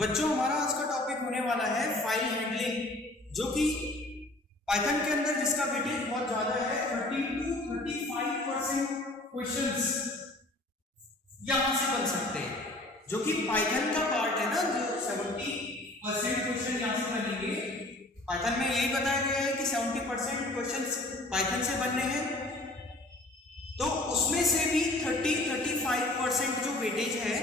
बच्चों हमारा आज का टॉपिक होने वाला है फाइल हैंडलिंग, जो कि पाइथन के अंदर जिसका वेटेज बहुत ज्यादा है। 30 to 35% क्वेश्चंस यहां से बन सकते हैं, जो कि पाइथन का पार्ट है ना। जो 70% क्वेश्चन यहां से बनेंगे। पाइथन में यही बताया गया है कि 70% क्वेश्चंस पाइथन से बनने हैं, तो उसमें से भी 30-35% जो वेटेज है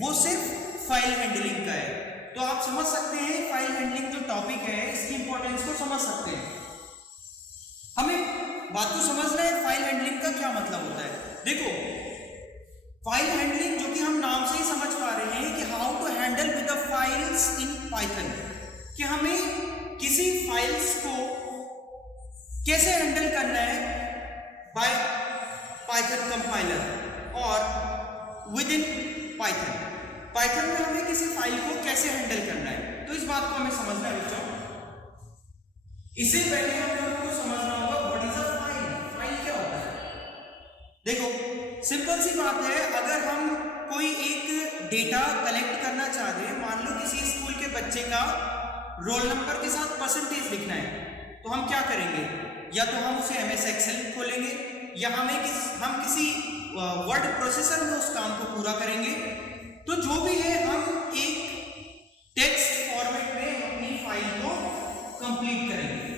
वो सिर्फ फाइल हैंडलिंग का है। तो आप समझ सकते हैं फाइल हैंडलिंग जो टॉपिक है इसकी इंपॉर्टेंस को समझ सकते हैं। हमें बात को समझना है फाइल हैंडलिंग का क्या मतलब होता है। देखो, फाइल हैंडलिंग जो कि हम नाम से ही समझ पा रहे हैं कि how to handle with the files in Python, कि हमें किसी फाइल्स को कैसे हैंडल करना है बाय पाइथन कंपाइलर और विद इन पाइथन। पाइथन में हमें किसी फाइल को कैसे हैंडल करना है, तो इस बात को हमें समझना है बच्चों। इससे पहले हम लोगों को समझना होगा what is a file. File क्या होता है। देखो, सिंपल सी बात है, अगर हम कोई एक डेटा कलेक्ट करना चाहते हैं, मान लो किसी स्कूल के बच्चे का रोल नंबर के साथ परसेंटेज लिखना है, तो हम क्या करेंगे? या तो हम उसे MS एक्सेल खोलेंगे, या हम किसी वर्ड प्रोसेसर में उस काम को पूरा करेंगे। तो जो भी है, हम एक टेक्स्ट फॉर्मेट में अपनी फाइल को कंप्लीट करेंगे।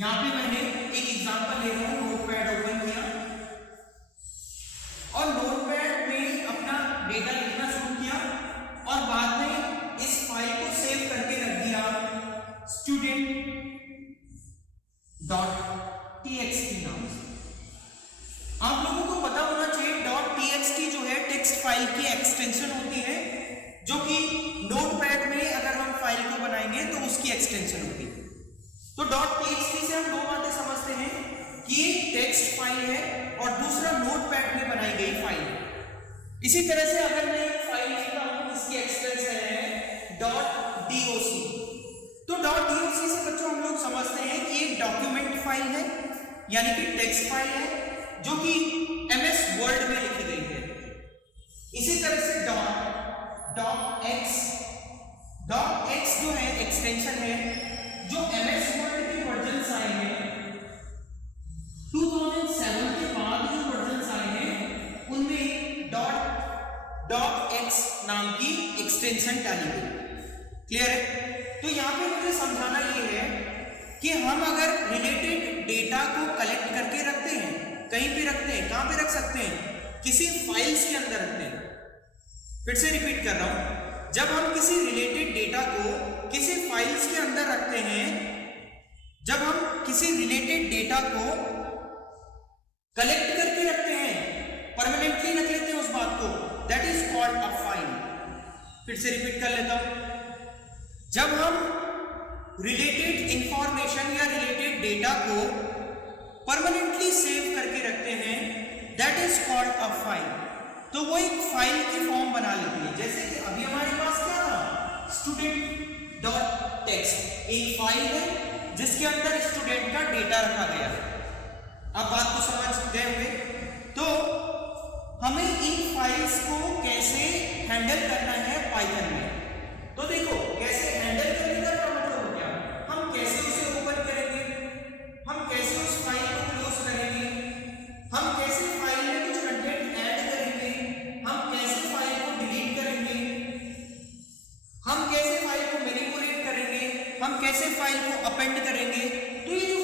यहां पे मैंने एक एग्जांपल ले रहा हूं, नोटपैड ओपन किया और नोटपैड में अपना डेटा लिखना शुरू किया और बाद में इस फाइल को सेव करके रख दिया student.txt नाम से। आप लोगों को पता होना चाहिए .txt जो है टेक्स्ट फाइल की एक्सटेंशन होती है, जो कि नोटपैड में अगर हम फाइल को बनाएंगे तो उसकी एक्सटेंशन होती है। तो .txt से हम दो बातें समझते हैं कि ये टेक्स्ट फाइल है और दूसरा नोटपैड में बनाई गई फाइल है। इसी तरह से अगर मैं एक फाइल लिखता हूं, इसकी एक्सटेंशन है .doc, तो .doc से बच्चों हम लोग समझते हैं कि एक डॉक्यूमेंट फाइल है, यानी कि टेक्स्ट फाइल है जो कि MS वर्ड में लिखी गई है। इसी तरह से .x जो है एक्सटेंशन है, जो MS वर्ड के वर्जन्स आए हैं 2007 के बाद जो वर्जन्स आए हैं उनमें .x नाम की एक्सटेंशन डाली गई। क्लियर है? तो यहां पे मुझे समझाना ये है कि हम अगर रिलेटेड डेटा को कलेक्ट करके रखते हैं, कहीं पे रखते हैं, कहां पे रख सकते हैं? किसी फाइल्स के अंदर रखते हैं। फिर से रिपीट कर रहा हूं, जब हम किसी रिलेटेड डेटा को किसी फाइल्स के अंदर रखते हैं, जब हम किसी रिलेटेड डेटा को कलेक्ट करके रखते हैं, परमानेंटली रख लेते हैं उस बात को, that is called a file. फिर से रिपीट कर लेता हूं, जब हम रिलेटेड इंफॉर्मेशन या रिलेटेड डेटा को परमानेंटली सेव करके रखते हैं, that is called a file. तो वो एक फाइल की फॉर्म बना लेती है। जैसे कि अभी हमारे पास क्या था, student.txt एक फाइल है जिसके अंदर स्टूडेंट का डेटा रखा गया है। अब बात को समझ गए होंगे। तो हमें इन फाइल्स को कैसे हैंडल करना है पाइथन में। तो देखो, कैसे हैंडल करने का मतलब हो गया, हम कैसे उसे ओपन करेंगे, हम कैसे उस फाइल को क्लोज करेंगे, हम कैसे फाइल में कुछ कंटेंट ऐड करेंगे, हम कैसे फाइल को डिलीट करेंगे, हम कैसे फाइल को मैनिपुलेट करेंगे, हम कैसे फाइल को अपेंड करेंगे। तो ये जो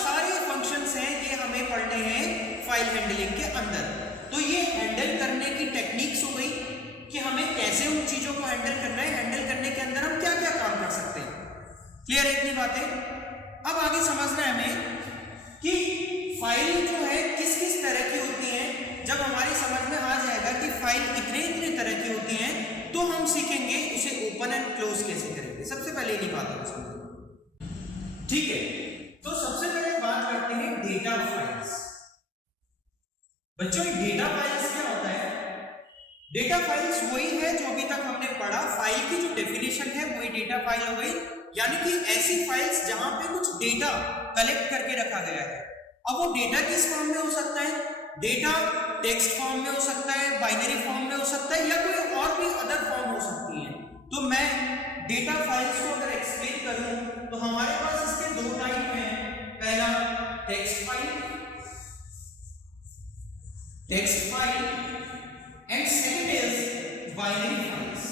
सारे फंक्शंस हैं ये हमें पढ़ने हैं फाइल हैंडलिंग के अंदर। तो ये हैंडल करने की टेक्निक्स हो गई कि हमें कैसे उन चीजों को हैंडल करना है। हैंडल करने के अंदर हम क्या क्या काम कर सकते हैं। क्लियर है इतनी बातें? अब आगे समझना है हमें कि फाइल जो है किस किस तरह की होती है। जब हमारी समझ में आ जाएगा कि फाइल इतने तरह की होती हैं, तो हम सीखेंगे उसे ओपन एंड क्लोज कैसे करेंगे। सबसे पहले इन्हीं बातों को समझेंगे, ठीक है। तो सबसे पहले बात करते हैं डेटा फाइल्स। बच्चों, डेटा फाइल्स क्या होता है? डेटा फाइल्स वही है जो अभी तक हमने पढ़ा। फाइल की जो डेफिनेशन है वही डेटा फाइल हो गई, यानी कि ऐसी फाइल्स जहां पे कुछ डेटा कलेक्ट करके रखा गया है। अब वो डेटा किस फॉर्म में हो सकता है? डेटा टेक्स्ट फॉर्म में हो सकता है, बाइनरी फॉर्म में हो सकता है, या कोई और भी अदर फॉर्म हो सकती है। तो मैं डेटा फाइल्स को अगर एक्सप्लेन करूं तो हमारे पास इसके दो टाइप हैं। पहला text file and second is binary files.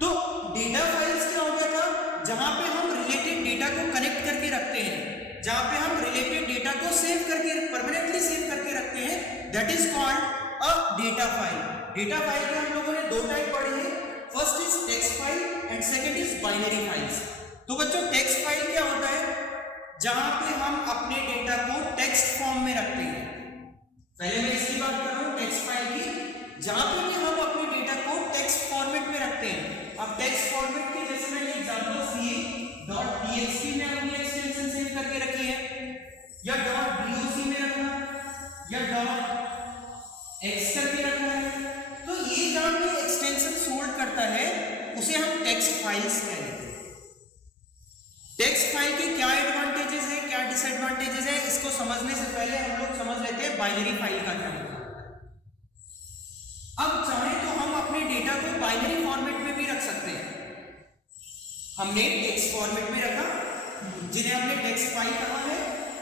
तो डेटा फाइल्स क्या हो गया था, जहां पे हम रिलेटेड डेटा को कनेक्ट करके रखते हैं, जहां पे हम रिलेटेड डेटा को सेव करके परमानेंटली सेव करके रखते हैं, that is called a data file. Data file के हम लोगों ने दो टाइप पढ़े हैं, first is text file and second is binary files. तो बच्चों टेक्स्ट फाइल क्या होता है, जहां पे हम अपने डेटा को टेक्स्ट फॉर्म में रखते हैं। पहले मैं इसकी बात कर रहा हूं टेक्स्ट फाइल की, जहां पे भी हम अपने डेटा को टेक्स्ट फॉर्मेट में रखते हैं। अब टेक्स्ट फॉर्मेट की जैसे मैंने एग्जांपल ca.txt में अपनी एक्सटेंशन सेव करके रखी है, या .doc में रखा, या .x करके रखा है, तो ये जहां पे एक्सटेंशन होल्ड करता है उसे हम टेक्स्ट फाइल्स कहते हैं। टेक्स्ट फाइल के क्या एडवांटेजेस है, क्या डिसएडवांटेजेस है, इसको समझने से पहले हम लोग समझ लेते हैं बाइनरी फाइल का क्या होता है। अब चाहे तो हम अपने डेटा को बाइनरी फॉर्मेट में भी रख सकते हैं। हमने टेक्स्ट फॉर्मेट में रखा, जिन्हें हमने टेक्स्ट फाइल कहा है,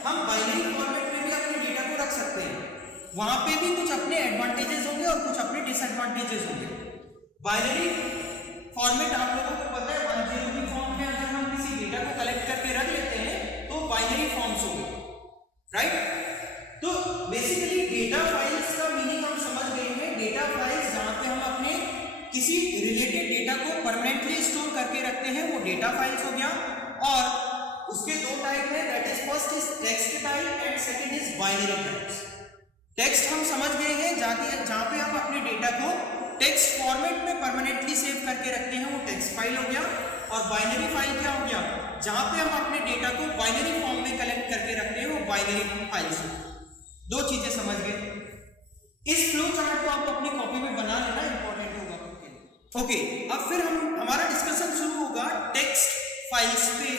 हम बाइनरी फॉर्मेट में भी अपने डेटा को रख सकते हैं। वहां पे भी कुछ अपने एडवांटेजेस होंगे और कुछ अपने डिसएडवांटेजेस होंगे। बाइनरी फॉर्मेट आप लोगों को पता है 10 की फॉर्म में अगर हम किसी डेटा को कलेक्ट करके रख लेते हैं तो बाइनरी फॉर्म्स हो गए, राइट। तो बेसिकली डेटा फाइल्स का मीनिंग हम समझ गए हैं। डेटा फाइल्स जहां पे हम अपने किसी रिलेटेड डेटा को परमानेंटली स्टोर करके रखते हैं वो डेटा फाइल्स हो गया। और उसके दो टाइप है, that is first is text type and second is binary types. Text हम समझ गए हैं, जहां पे हम अपने डेटा को टेक्स्ट फॉर्मेट में परमानेंटली सेव करके रखते हैं वो टेक्स्ट फाइल हो गया। और बाइनरी फाइल क्या हो गया, जहां पे हम अपने डेटा को बाइनरी फॉर्म में कलेक्ट करके रखते हैं वो बाइनरी फाइल्स। दो चीजें समझ गए। इस फ्लो चार्ट को आप अपनी कॉपी में बना लेना, इंपॉर्टेंट होगा आपके लिए। ओके, अब फिर हमारा डिस्कशन शुरू होगा टेक्स्ट फाइल्स पे,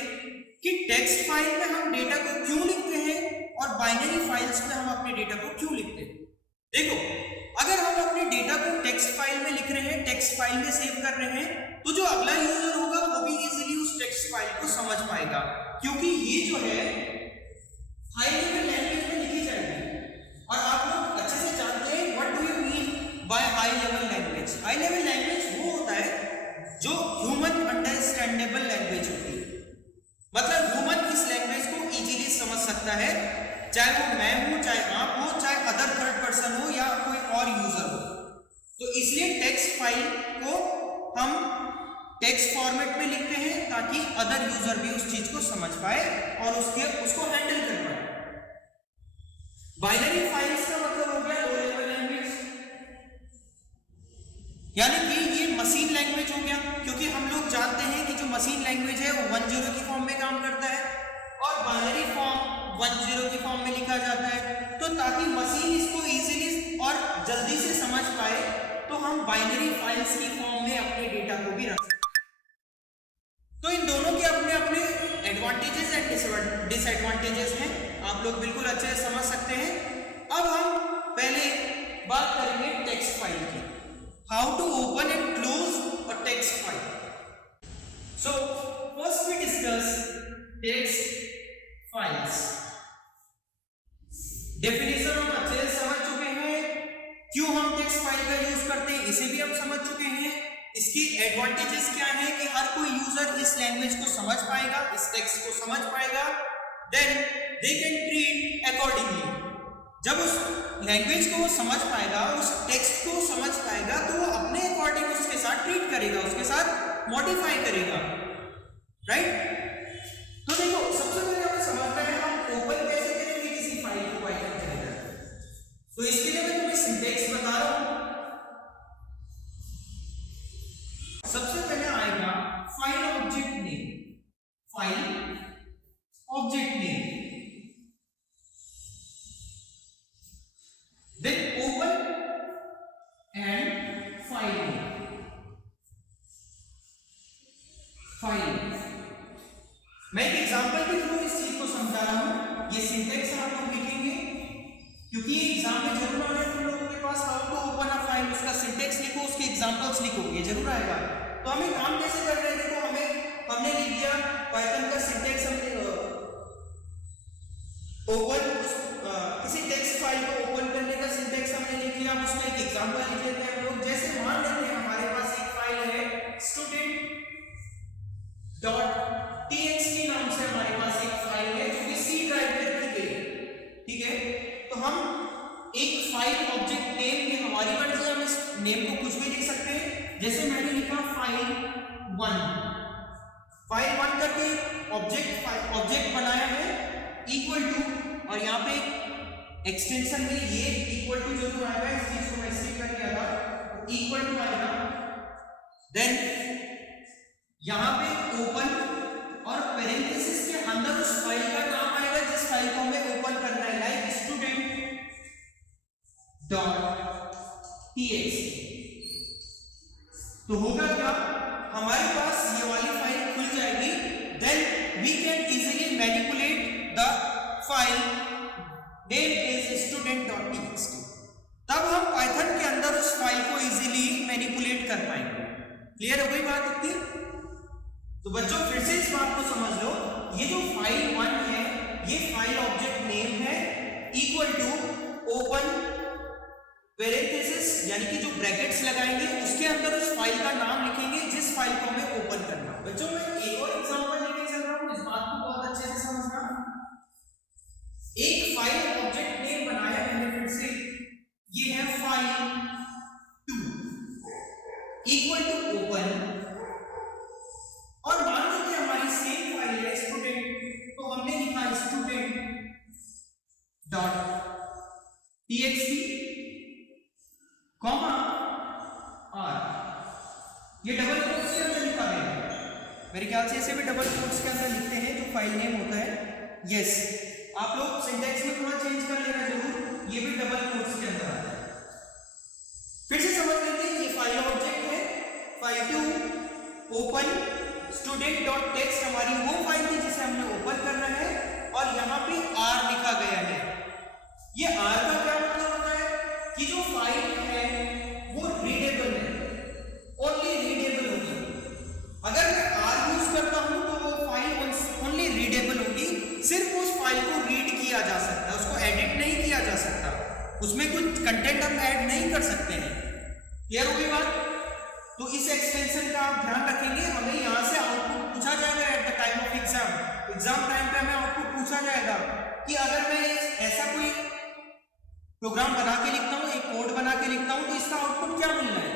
कि टेक्स्ट फाइल में हम डेटा को क्यों लिखते हैं और बाइनरी फाइल्स में हम अपने डेटा को क्यों लिखते हैं। देखो, अगर हम अपने डेटा को टेक्स्ट फाइल में लिख रहे हैं, टेक्स्ट फाइल में सेव कर रहे हैं, तो जो अगला यूजर होगा वो भी इजीली उस टेक्स्ट फाइल को समझ पाएगा, क्योंकि ये जो है हाई लेवल लैंग्वेज में लिखी जाएगी। और आप लोग अच्छे से जानते हैं what do you mean by high level language. High level language वो होता है जो ह्यूमन अंडरस्टैंडेबल लैंग्वेज होती है, मतलब ह्यूमन इस लैंग्वेज को इजीली समझ सकता है, चाहे वो मैं हूं, चाहे आप हो, चाहे अदर थर्ड पर्सन हो या कोई और यूजर हो। तो इसलिए टेक्स्ट फाइल को हम टेक्स्ट फॉर्मेट में लिखते हैं ताकि अदर यूजर भी उस चीज को समझ पाए और उसको हैंडल कर पाए। बाइनरी फाइल्स का मतलब हो गया लो लेवल लैंग्वेज, यानी कि ये मशीन लैंग्वेज हो गया, क्योंकि हम लोग जानते हैं कि जो मशीन लैंग्वेज है वो 10 की फॉर्म में काम करता है और बाइनरी फॉर्म 10 की फॉर्म में लिखा जाता है। तो ताकि मशीन इसको इजीली और जल्दी से समझ पाए तो हम बाइनरी फाइल्स की फॉर्म में अपने डेटा को भी रख सकते हैं। तो इन दोनों के अपने अपने एडवांटेजेस एंड डिसएडवांटेजेस हैं, आप लोग बिल्कुल अच्छे से समझ सकते हैं। अब हम पहले बात करेंगे टेक्स्ट फाइल की, how to open and close a text file. So first we discuss text files. Definition हम अच्छे से समझ चुके हैं, क्यों हम टेक्स्ट फाइल का यूज करते हैं इसे भी हम समझ चुके हैं। इसकी एडवांटेजेस क्या है कि हर कोई यूजर इस लैंग्वेज को समझ पाएगा, इस टेक्स्ट को समझ पाएगा, then they can treat accordingly. जब उस लैंग्वेज को वो समझ पाएगा, उस टेक्स्ट को समझ पाएगा, तो वो अपने अकॉर्डिंग उसके साथ ट्रीट करेगा, उसके साथ मॉडिफाई करेगा, राइट। तो देखो, सबसे पहले हमें समझना है हम ओपन कैसे करेंगे किसी फाइल को पाइथन के अंदर। तो इसके लिए मैं तुम्हें सिंटैक्स बता रहा हूं। सबसे पहले आएगा file object name, file object name, then open and file name, file. मैं एक एग्जांपल कुछ लिखोगे, जरूर आएगा। तो हमें काम कैसे करना है, देखो हमने लिख दिया पाइथन का सिंटैक्स, हमने ओपन किसी टेक्स्ट फाइल को ओपन करने का सिंटैक्स हमने लिख लिया। उसका एक एग्जांपल लिख लेते हैं हम लोग। जैसे मान लेते हैं हमारे पास एक फाइल है student.txt नाम से, हमारे पास एक फाइल है जो कि सी ड्राइव पे रखी गई है, ठीक है। तो हम एक फाइल ऑब्जेक्ट नेम की हमारी मर्जी, हम इस नेम को कुछ भी लिख सकते हैं। जैसे मैंने लिखा फाइल 1 करके ऑब्जेक्ट बनाया है इक्वल टू, और यहाँ पे एक्सटेंशन में ये इक्वल टू जो आएगा, इस चीज को मैं स्किप कर दिया था, इक्वल टू आएगा। देन यहाँ पे ओपन और पैरेंथेसिस के अंदर उस फाइल का नाम आएगा जिस फाइल को हमें ओपन करना है, लाइक student.txt। तो होगा क्या, हमारे पास ये वाली फाइल खुल जाएगी। Then we can easily manipulate the file name is student.txt। तब हम पाइथन के अंदर उस फाइल को इजीली मैनिपुलेट कर पाएंगे। क्लियर हो गई बात इतनी? तो बच्चों फिर से इस बात को समझ लो, ये जो फाइल 1 है ये फाइल ऑब्जेक्ट नेम है इक्वल टू ओपन पैरेंथेसिस, यानी कि जो ब्रैकेट्स लगाएंगे उसके अंदर उस फाइल का नाम लिखेंगे जिस फाइल को हमें ओपन करना। बच्चों मैं एक और एग्जांपल लेके चल रहा हूं, इस बात को बहुत अच्छे से समझना। एक फाइल ऑब्जेक्ट नेम बनाया मैंने, फिर से ये है फाइल 2 इक्वल टू ओपन, और मान लीजिए हमारी सेम फाइल है स्टूडेंट, तो हमने लिखा student.txt कॉमा आर, ये डबल कोट्स के अंदर लिखा गया है। मेरे ख्याल से इसे भी डबल कोट्स के अंदर लिखते हैं जो फाइल नेम होता है। यस, आप लोग सिंटैक्स में थोड़ा चेंज कर लेना जरूर, ये भी डबल कोट्स के अंदर आता है। फिर से समझ लेते हैं, ये फाइल ऑब्जेक्ट है, फाइल 2 ओपन student.txt हमारी वो फाइल थी जिसे हमने ओपन करना है, और यहाँ पे आर लिखा गया है। ये आर का क्या मतलब होता है कि जो फाइल है वो रीडेबल है, ओनली रीडेबल होगी। अगर मैं आर यूज करता हूं तो वो फाइल ओनली रीडेबल होगी, सिर्फ उस फाइल को रीड किया जा सकता है, उसको एडिट नहीं किया जा सकता, उसमें कुछ कंटेंट हम ऐड नहीं कर सकते हैं। क्लियर हो गई बात? तो इस एक्सटेंशन का आप ध्यान रखेंगे। हमें यहाँ से आउटपुट पूछा जाएगा at the time of exam time पे हमें आउटपुट पूछा जाएगा कि अगर मैं ऐसा कोई प्रोग्राम बना के लिखता हूँ, एक कोड बना के लिखता हूँ, तो इसका आउटपुट क्या मिलना है?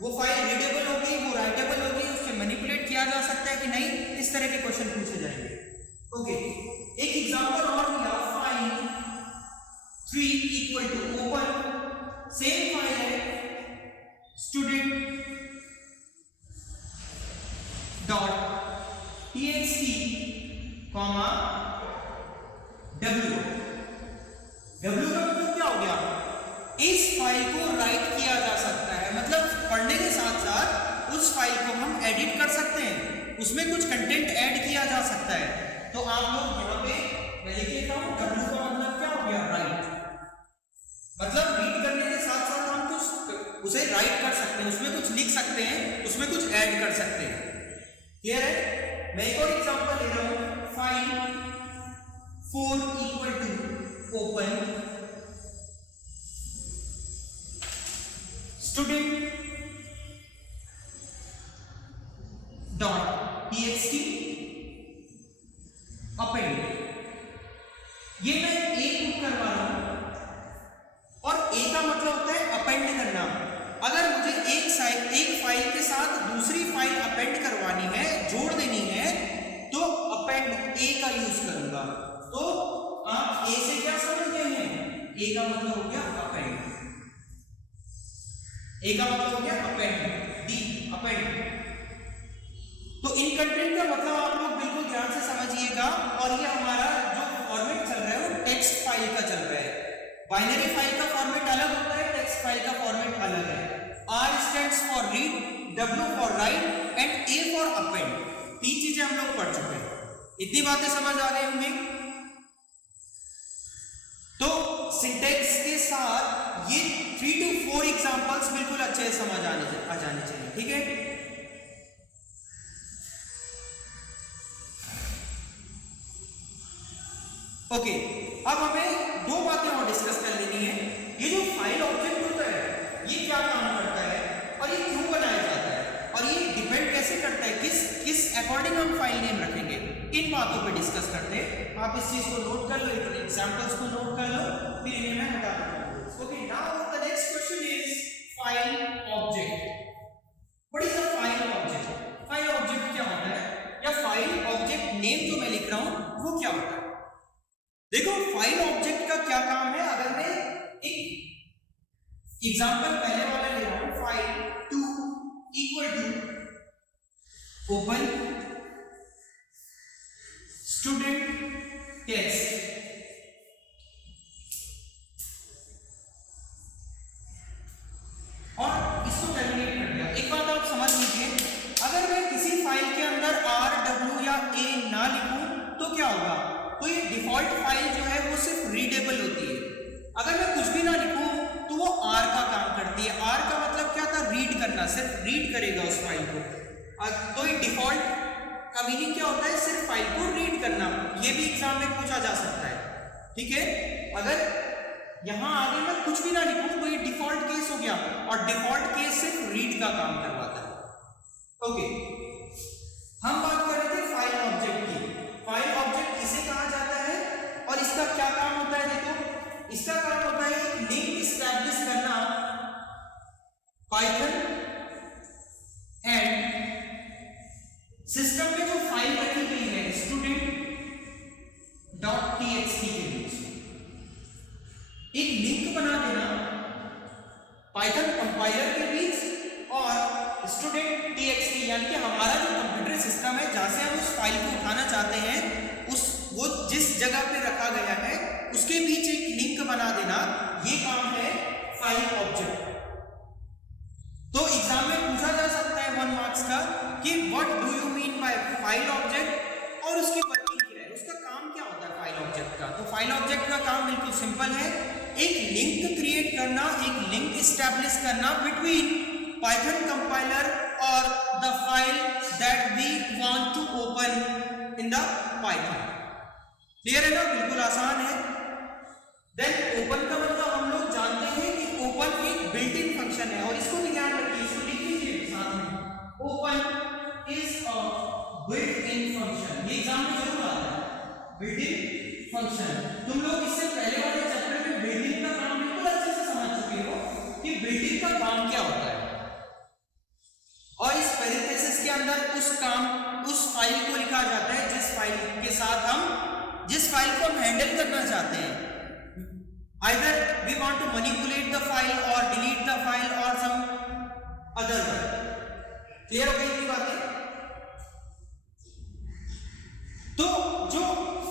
वो फाइल रीडेबल होगी, वो राइटेबल होगी, उससे मैनिपुलेट किया जा सकता है कि नहीं, इस तरह के क्वेश्चन पूछे जाएंगे। ओके, एक एग्जांपल और लिया, file 3 equal to open, same file है student.txt कॉमा w। W का मतलब क्या हो गया? इस फाइल को राइट किया जा सकता है, मतलब पढ़ने के साथ साथ उस फाइल को हम एडिट कर सकते हैं, उसमें कुछ कंटेंट ऐड किया जा सकता है। तो आप लोग यहाँ पे मैं लिख लेता हूँ, W का मतलब क्या हो गया? राइट। मतलब रीड करने के साथ साथ हम कुछ उसे राइट कर सकते हैं, उसमें कुछ लिख सकते हैं, उसमें कुछ ऐड कर सकते हैं। क्लियर है? मैं एक और एग्जांपल ले रहा हूँ, file 4 equal to open student.txt append. ये मैं ए पुट करवा रहा हूं, और ए का मतलब होता है अपेंड करना। अगर मुझे एक फाइल के साथ दूसरी फाइल अपेंड करवानी है, जोड़ देनी है, तो अपेंड ए का यूज करूंगा। तो आप ए से क्या समझ गए हैं? ए का मतलब हो गया अपेंड, ए का मतलब हो गया अपेंड, डी अपेंड। तो इन कंटेंट का मतलब आप लोग बिल्कुल ध्यान से समझिएगा। और ये हमारा जो फॉर्मेट चल रहा है वो टेक्स्ट फाइल का चल रहा है। बाइनरी फाइल का फॉर्मेट अलग होता है, टेक्स्ट फाइल का फॉर्मेट अलग है। R stands for read, W for write and A for append। तीन चीजें हम लोग पढ़ चुके हैं, इतनी बातें समझ आ गई होंगी। तो सिंटेक्स के साथ ये 3 to 4 एग्जांपल्स बिल्कुल अच्छे से समझ आ जाने चाहिए, ठीक है। ओके, अब हमें दो बातें और डिस्कस कर लेनी है। ये जो फाइल ऑब्जेक्ट होता है ये क्या काम करता है और ये क्यों बनाया जाता है और ये डिपेंड कैसे करता है, किस अकॉर्डिंग हम फाइल नेम रखेंगे, इन बातों पे डिस्कस करते हैं। आप इस चीज को नोट कर लो, एग्जांपल्स को नोट कर लो, फिर इन्हें मैं हटा दूंगा। Okay, now the next question is file object. What is a file object? File object क्या होता है या फाइल ऑब्जेक्ट नेम जो मैं लिख रहा हूं वो क्या होता है? देखो, फाइल ऑब्जेक्ट का क्या काम है। अगर मैं एक एग्जांपल पहले वाला ले रहा हूं, file two equal to open student text, और इसको टर्मिनेट कर दिया। एक बात आप समझ लीजिए, अगर मैं किसी फाइल के अंदर R, W या A ना लिखूं तो क्या होगा, तो ये डिफॉल्ट फाइल जो है वो सिर्फ रीडेबल होती है। अगर मैं कुछ भी ना लिखूं तो वो R का काम करती है। R का मतलब क्या था, रीड करना, सिर्फ रीड करेगा उस फाइल को। तो ये डिफॉल्ट का मीनिंग क्या होता है, सिर्फ फाइल को रीड करना। ये भी एग्जाम में पूछा जा सकता है, ठीक है। अगर यहां आगे मैं कुछ भी ना लिखूं तो ये डिफॉल्ट केस हो गया, और डिफॉल्ट केस सिर्फ रीड का काम करवाता है। ओके, हम बात कर रहे थे फाइल ऑब्जेक्ट की। फाइल ऑब्जेक्ट इसे कहा जाता है और इसका क्या काम होता है। देखो, इसका काम होता है एक लिंक एस्टैब्लिश करना पाइथन एंड सिस्टम में जो फाइल रखी गई है student.txt के बीच एक लिंक बना देना पाइथन कंपाइलर के बीच और student.txt, यानी कि हमारा जो कंप्यूटर सिस्टम है जहां से हम उस फाइल को उठाना चाहते हैं, वो जिस जगह पे रखा गया है उसके बीच एक लिंक बना देना, ये काम है फाइल ऑब्जेक्ट। तो एग्जाम में पूछा जा सकता है 1 मार्क्स का कि what do you mean by file object और उसकी वर्किंग क्या है, उसका काम क्या होता है फाइल ऑब्जेक्ट का। तो फाइल ऑब्जेक्ट का काम बिल्कुल सिंपल है, एक लिंक क्रिएट करना, एक लिंक एस्टैब्लिश करना बिटवीन पाइथन कंपाइलर और the file that we want to open in the Python. Clear है ना, बिल्कुल आसान है। देन ओपन का मतलब हम लोग जानते हैं कि ओपन एक बिल्ट इन फंक्शन है, और इसको भी ध्यान रखिए, इसको लिख लीजिए साथ में, open is a built in function. ये एग्जाम में जरूर आता है, बिल्ट इन फंक्शन। तुम लोग इससे पहले वाले चैप्टर में बिल्ट इन का काम बिल्कुल अच्छे से समझ चुके हो कि बिल्ट इन का काम क्या होता है, और इस पैरेंथेसिस के अंदर उस फाइल को लिखा जाता है जिस फाइल को हम हैंडल करना चाहते हैं। Either we want to manipulate the file or delete the file or some other way. Clear हो गई इतनी बातें? तो जो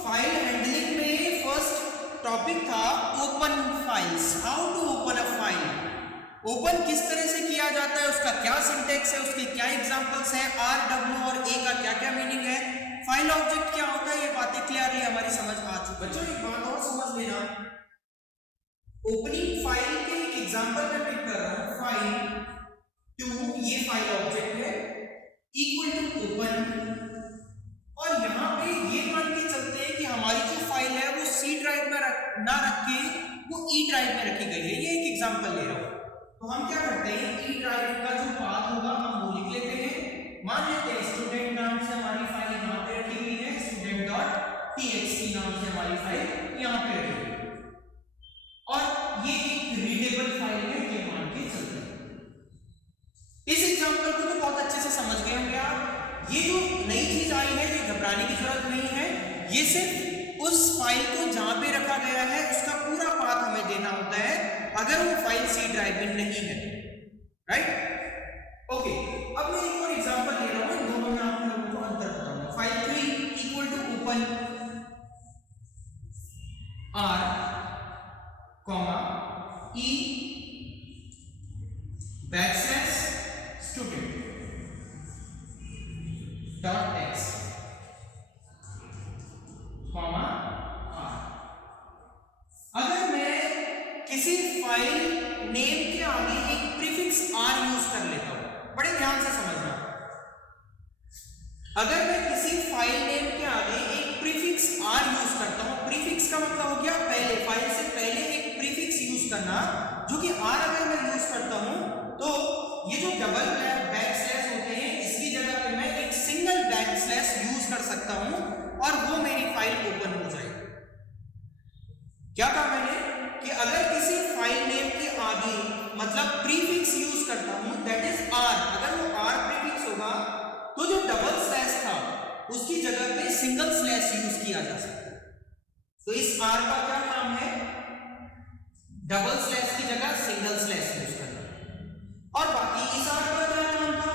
फाइल हैंडलिंग में फर्स्ट टॉपिक था open files, how to open a file. Open किस तरह से किया जाता है, उसका क्या सिंटेक्स है, उसके क्या एग्जांपल्स हैं, R, W और A का क्या क्या मीनिंग है, फाइल ऑब्जेक्ट क्या होता है, ये बातें क्लियरली हमारी समझ आ चुकी है। बच्चों एक बात और समझ लेना, ओपनिंग फाइल के एक एग्जांपल में पिक कर रहा हूं, फाइल टू, ये फाइल ऑब्जेक्ट है, इक्वल टू ओपन, और यहां पे ये मान के चलते हैं कि हमारी जो फाइल है वो C ड्राइव में ना रख के वो E ड्राइव में रखी गई है। ये एक एग्जांपल ले रहा हूं, तो हम क्या करते हैं, E ड्राइव का जो पाथ होगा हम वो लिख लेते हैं। मान लेते हैं स्टूडेंट नाम से हमारी फाइल यहां पे रखी हुई है, student.txt नाम से हमारी फाइल यहां पे रखी हुई है, और ये एक रीडेबल फाइल है, ये मान के चलते हैं। इस एग्जांपल को तो बहुत अच्छे से समझ गए होंगे आप। ये जो नई चीज आई है, ये घबराने की जरूरत नहीं है, ये सिर्फ उस फाइल को जहां पे रखा गया है उसका पूरा पाथ हमें देना होता है, अगर वो फाइल C ड्राइव में नहीं है, राइट। ओके, अब मैं एक और एग्जांपल ले रहा हूं, दोनों में आप लोगों को अंतर बताऊंगा। File 3 equal to open R, E backslash student dot text, R। अगर मैं किसी फाइल नेम के आगे एक प्रीफिक्स आर यूज कर लेता हूं, बड़े ध्यान से समझना। अगर मैं किसी फाइल नेम के आगे एक प्रीफिक्स आर यूज करता हूं, प्रीफिक्स का मतलब हो गया पहले, फाइल से पहले एक प्रीफिक्स यूज करना, जो कि आर अगर मैं यूज करता हूं तो ये जो डबल बैक स्लैश होते हैं इसकी जगह पे मैं एक सिंगल बैक स्लैश यूज कर सकता हूं और वो मेरी फाइल ओपन हो जाएगी। क्या कहा मैंने कि अगर किसी फाइल नेम के आगे मतलब प्रीफिक्स यूज करता हूं दैट इज आर, अगर वो आर प्रीफिक्स होगा तो जो डबल स्लैश था उसकी जगह पे सिंगल स्लैश यूज किया जा सकता है। तो इस आर का क्या काम है, डबल स्लैश की जगह सिंगल स्लैश यूज करना। और बाकी इस आर का क्या काम था,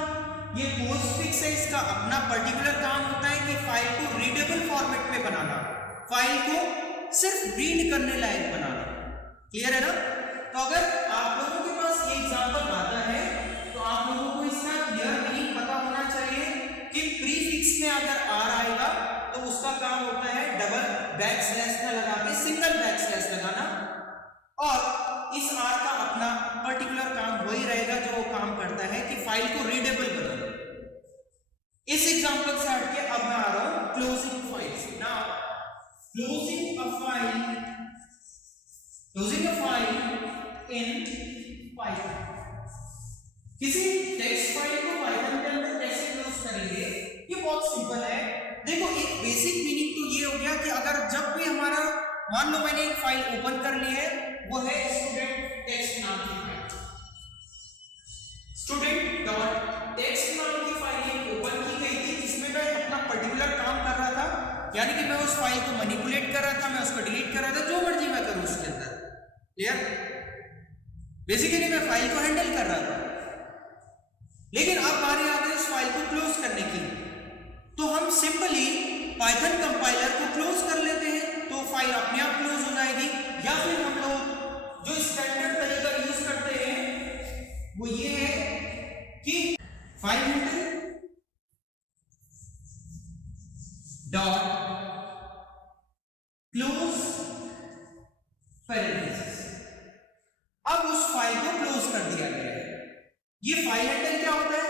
ये पोस्टफिक्स है, इसका अपना पर्टिकुलर काम होता है कि फाइल को रीडेबल फॉर्मेट में बनाना, फाइल को सिर्फ रीड करने लायक बनाना। क्लियर है ना? तो अगर आप लोगों के पास ये एग्जांपल आता है तो आप लोगों को इसका क्लियर मीनिंग पता होना चाहिए कि प्रीफिक्स में अगर आर आएगा तो उसका काम होता है डबल बैक स्लैश ना लगा के सिंगल बैक स्लैश लगाना, और इस आर का अपना पर्टिकुलर काम वही रहेगा जो वो काम करता है कि फाइल को रीडेबल बनाना। इस एग्जांपल से हटके अब मैं आ रहा हूं closing files. Now closing a file in Python। किसी टेक्स्ट फाइल को Python के अंदर कैसे क्लोज करेंगे, ये बहुत सिंपल है। देखो एक बेसिक मीनिंग तो ये हो गया कि अगर जब भी हमारा, मान लो मैंने एक फाइल ओपन कर ली है, वो है स्टूडेंट टेक्स्ट नाम की फाइल, स्टूडेंट डॉट टेक्स्ट नाम की फाइल ओपन की गई थी, जिसमें मैं अपना पर्टिकुलर काम कर रहा था, यानी कि मैं उस फाइल को मैनिपुलेट कर रहा था, मैं उसको डिलीट कर रहा था, जो मर्जी मैं करूं उसके अंदर। क्लियर? बेसिकली मैं फाइल को हैंडल कर रहा था, लेकिन अब बारी आ गई उस फाइल को क्लोज करने की, तो हम सिंपली पाइथन कंपाइलर को क्लोज कर लेते हैं तो फाइल अपने आप क्लोज हो जाएगी। या फिर हम लोग जो स्टैंडर्ड तरीका यूज करते हैं वो ये है कि file handle dot close parenthesis, अब उस फाइल को क्लोज कर दिया गया है। ये फाइल हैंडल क्या होता है,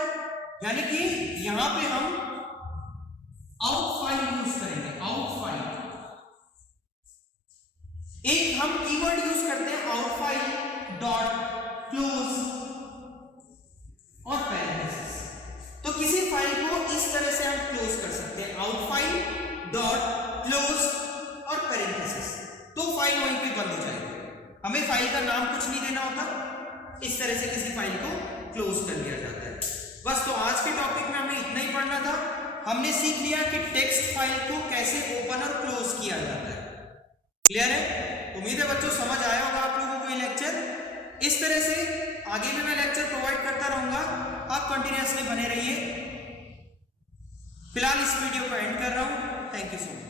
यानी कि यहां पे हम आउट फाइल यूज करेंगे, आउट फाइल। एक हम कीवर्ड यूज करते हैं आउट फाइल डॉट क्लोज और पैरेंथेसिस। तो किसी फाइल को इस तरह से हम क्लोज कर सकते हैं, आउट फाइल डॉट क्लोज और पैरेंथेसिस, तो फाइल वहीं पे बंद हो जाएगी। हमें फाइल का नाम कुछ नहीं देना होता, इस तरह से किसी फाइल को क्लोज कर दिया जाता है। बस, तो आज के टॉपिक में हमें इतना ही पढ़ना था। हमने सीख लिया कि टेक्स्ट फाइल को कैसे ओपन और क्लोज किया जाता है। क्लियर है? उम्मीद है बच्चों समझ आया होगा आप लोगों को ये लेक्चर। इस तरह से आगे भी मैं लेक्चर प्रोवाइड करता रहूंगा, आप कंटिन्यूअसली बने रहिए। फिलहाल इस वीडियो को एंड कर रहा हूं। Thank you so much.